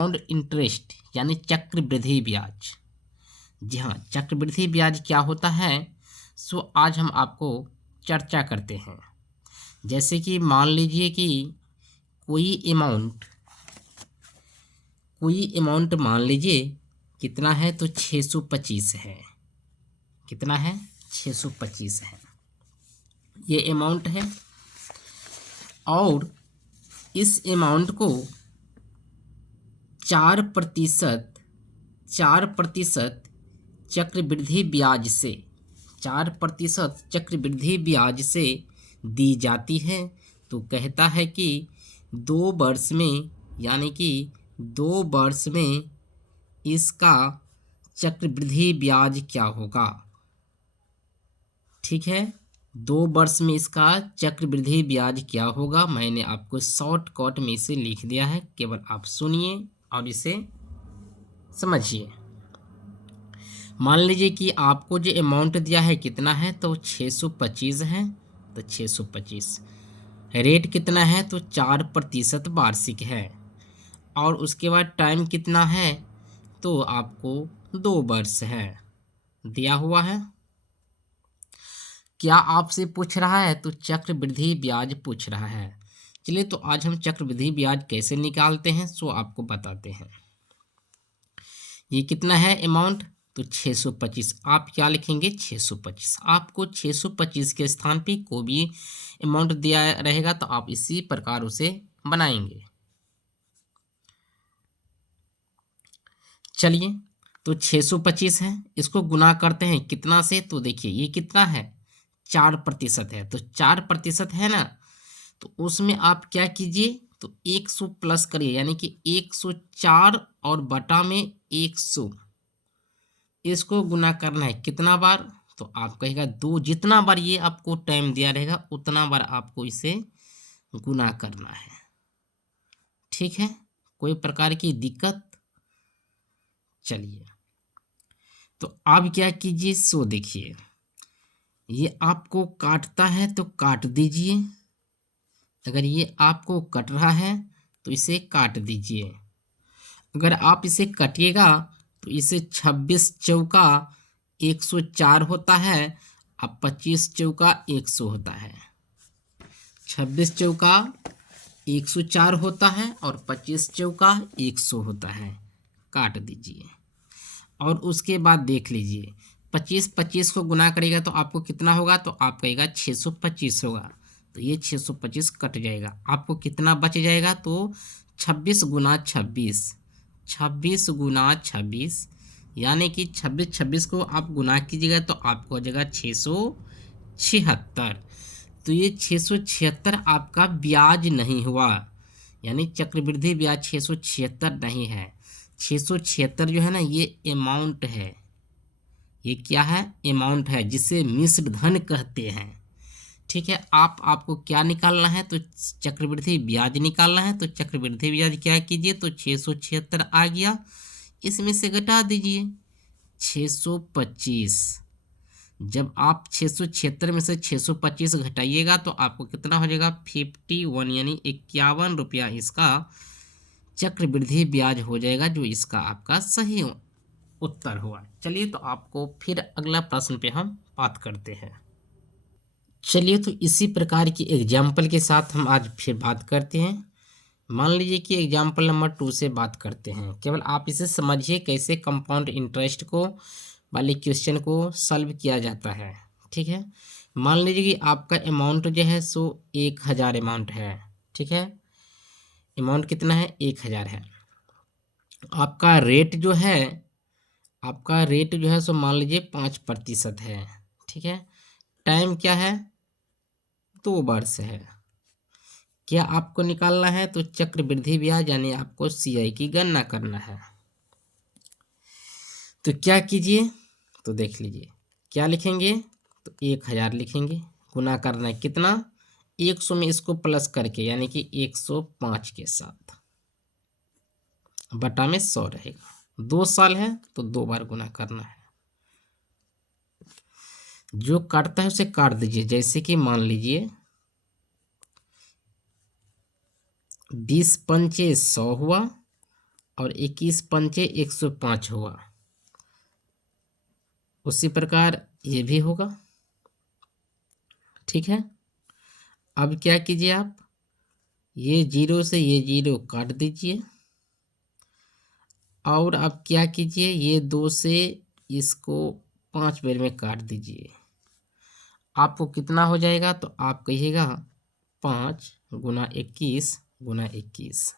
Compound interest यानी चक्रवृद्धि ब्याज। जी हाँ, चक्रवृद्धि ब्याज क्या होता है, सो आज हम आपको चर्चा करते हैं। जैसे कि मान लीजिए कि कोई अमाउंट मान लीजिए कितना है, तो 625 है। कितना है? 625 है ये अमाउंट है। और इस अमाउंट को 4% चक्रवृद्धि ब्याज से 4% चक्रवृद्धि ब्याज से दी जाती है। तो कहता है कि 2 वर्ष में, यानी कि 2 वर्ष में इसका चक्रवृद्धि ब्याज क्या होगा। ठीक है, 2 वर्ष में इसका चक्रवृद्धि ब्याज क्या होगा, मैंने आपको शॉर्टकट में इसे लिख दिया है, केवल आप सुनिए और इसे समझिए। मान लीजिए कि आपको जो अमाउंट दिया है कितना है, तो 625 है। तो 625 रेट कितना है, तो 4% वार्षिक है। और उसके बाद टाइम कितना है, तो आपको 2 वर्ष है दिया हुआ है। क्या आपसे पूछ रहा है, तो चक्रवृद्धि ब्याज पूछ रहा है। चलिए, तो आज हम चक्रवृद्धि ब्याज कैसे निकालते हैं सो आपको बताते हैं। ये कितना है अमाउंट, तो 625। आप क्या लिखेंगे, 625। आपको 625 के स्थान पे कोई भी अमाउंट दिया रहेगा तो आप इसी प्रकार उसे बनाएंगे। चलिए, तो 625 है, इसको गुना करते हैं कितना से, तो देखिए ये कितना है, 4% है। तो 4% है ना, तो उसमें आप क्या कीजिए, तो 100 प्लस करिए, यानी कि 104 और बटा में 100, इसको गुना करना है कितना बार, तो आप कहेगा 2। जितना बार ये आपको टाइम दिया रहेगा उतना बार आपको इसे गुना करना है। ठीक है, कोई प्रकार की दिक्कत। चलिए, तो आप क्या कीजिए, सो देखिए ये आपको काटता है तो काट दीजिए। अगर ये आपको कट रहा है तो इसे काट दीजिए। अगर आप इसे काटिएगा तो इसे 26 चौका 104 होता है, अब 25 चौका 100 होता है। 26 चौका 104 होता है और 25 चौका 100 होता है। काट दीजिए और उसके बाद देख लीजिए 25 को गुना करेगा तो आपको कितना होगा, तो आप कहेगा 625 होगा। तो ये 625 कट जाएगा, आपको कितना बच जाएगा, तो 26 गुना 26, 26 गुना 26, यानी कि 26 को आप गुना कीजिएगा तो आपको हो जाएगा 676। तो ये 676 आपका ब्याज नहीं हुआ, यानी चक्रवृद्धि ब्याज 676 नहीं है। 676 जो है ना, ये अमाउंट है। ये क्या है, अमाउंट है, जिसे मिश्र धन कहते हैं। ठीक है, आपको क्या निकालना है, तो चक्रवृद्धि ब्याज निकालना है। तो चक्रवृद्धि ब्याज क्या कीजिए, तो 676 आ गया, इसमें से घटा दीजिए 625। जब आप 676 में से 625 घटाइएगा तो आपको कितना हो जाएगा, 51, यानी 51 रुपया इसका चक्रवृद्धि ब्याज हो जाएगा, जो इसका आपका सही उत्तर हुआ। चलिए, तो आपको फिर अगला प्रश्न पे हम बात करते हैं। चलिए, तो इसी प्रकार की एग्जाम्पल के साथ हम आज फिर बात करते हैं। मान लीजिए कि एग्जाम्पल नंबर 2 से बात करते हैं। केवल आप इसे समझिए कैसे कंपाउंड इंटरेस्ट को वाले क्वेश्चन को सॉल्व किया जाता है। ठीक है, मान लीजिए कि आपका अमाउंट जो है सो 1000 अमाउंट है। ठीक है, अमाउंट कितना है, 1000 है। आपका रेट जो है सो मान लीजिए 5% है। ठीक है, टाइम क्या है, 2 वर्ष है। क्या आपको निकालना है, तो चक्रवृद्धि ब्याज यानी आपको CI की गणना करना है। तो क्या कीजिए, तो देख लीजिए क्या लिखेंगे, तो 1000 लिखेंगे। गुना करना है कितना, 100 में इसको प्लस करके, यानी कि 105 के साथ, बटा में 100 रहेगा। 2 साल है तो 2 बार गुना करना है। जो काटता है उसे काट दीजिए। जैसे कि मान लीजिए 20 पंचे 100 हुआ, और 21 पंचे 105 हुआ। उसी प्रकार ये भी होगा। ठीक है, अब क्या कीजिए आप, ये जीरो से ये जीरो काट दीजिए और अब क्या कीजिए, ये 2 से इसको 5 बार में काट दीजिए। आपको कितना हो जाएगा, तो आप कहिएगा 5 गुना 21 गुना 21,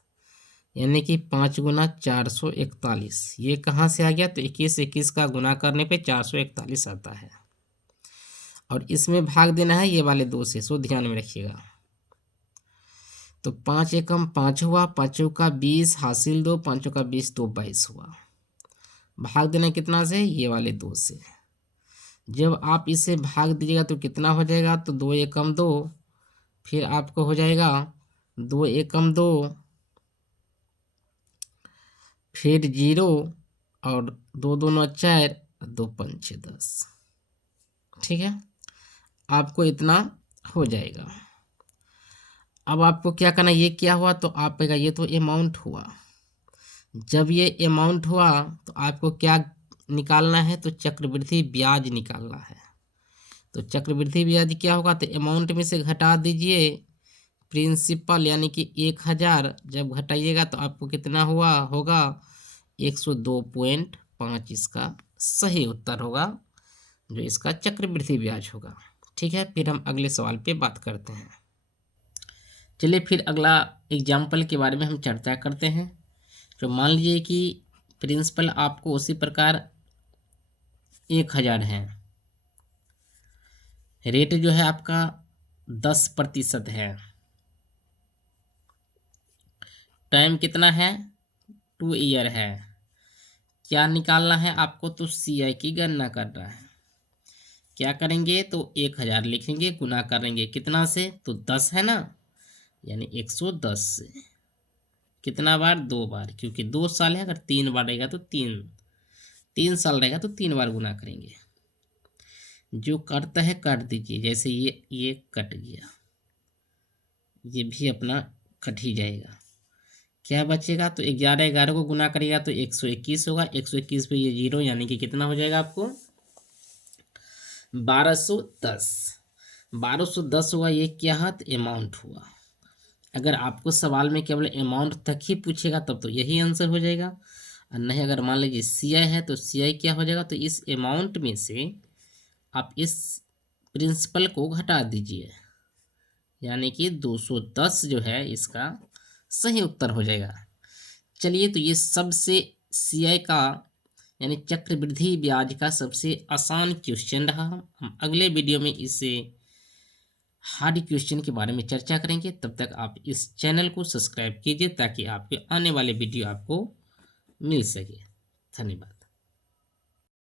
यानी कि 5 गुना 441। ये कहाँ से आ गया, तो 21 का गुना करने पे 441 आता है। और इसमें भाग देना है ये वाले 2 से, सो ध्यान में रखिएगा। तो 5 एकम 5 हुआ, 5 का 20 हासिल 2, 5 का 20 तो 22 हुआ। भाग देना कितना से, ये वाले 2 से। जब आप इसे भाग दीजिएगा तो कितना हो जाएगा, तो 2 एकम 2, फिर आपको हो जाएगा 2 एकम 2, फिर 0 और 2 दूना 4, 2 पंचे 10। ठीक है, आपको इतना हो जाएगा। अब आपको क्या करना, ये क्या हुआ, तो आप कहेगा ये तो अमाउंट हुआ। जब ये अमाउंट हुआ तो आपको क्या निकालना है, तो चक्रवृद्धि ब्याज निकालना है। तो चक्रवृद्धि ब्याज क्या होगा, तो अमाउंट में से घटा दीजिए प्रिंसिपल, यानी कि 1000। जब घटाइएगा तो आपको कितना हुआ होगा, 102.5 इसका सही उत्तर होगा, जो इसका चक्रवृद्धि ब्याज होगा। ठीक है, फिर हम अगले सवाल पे बात करते हैं। चलिए फिर अगला एग्जाम्पल के बारे में हम चर्चा करते हैं। तो मान लीजिए कि प्रिंसिपल आपको उसी प्रकार 1000 है, रेट जो है आपका 10% है, टाइम कितना है, 2 ईयर है। क्या निकालना है आपको, तो CI की गणना करना है। क्या करेंगे, तो 1000 लिखेंगे, गुना करेंगे कितना से, तो 10 है ना, यानी 110 से। कितना बार, 2 बार, क्योंकि 2 साल है, अगर 3 बार रहेगा तो 3 साल रहेगा तो 3 बार गुना करेंगे। जो कटता है काट दीजिए, जैसे ये कट गया, ये भी अपना कट ही जाएगा। क्या बचेगा, तो 11 11 को गुना करेगा तो 121 होगा। 121 पे ये 0, यानी कि कितना हो जाएगा आपको, 1210। 1210 हुआ, ये क्या है, तो अमाउंट हुआ। अगर आपको सवाल में केवल अमाउंट तक ही पूछेगा तब तो यही आंसर हो जाएगा, और नहीं अगर मान लीजिए CI है तो CI क्या हो जाएगा, तो इस अमाउंट में से आप इस प्रिंसिपल को घटा दीजिए, यानी कि 210 जो है इसका सही उत्तर हो जाएगा। चलिए, तो ये सबसे CI का यानी चक्रवृद्धि ब्याज का सबसे आसान क्वेश्चन रहा। हम अगले वीडियो में इसे हार्ड क्वेश्चन के बारे में चर्चा करेंगे। तब तक आप इस चैनल को सब्सक्राइब कीजिए ताकि आपके आने वाले वीडियो आपको मिल सके। धन्यवाद।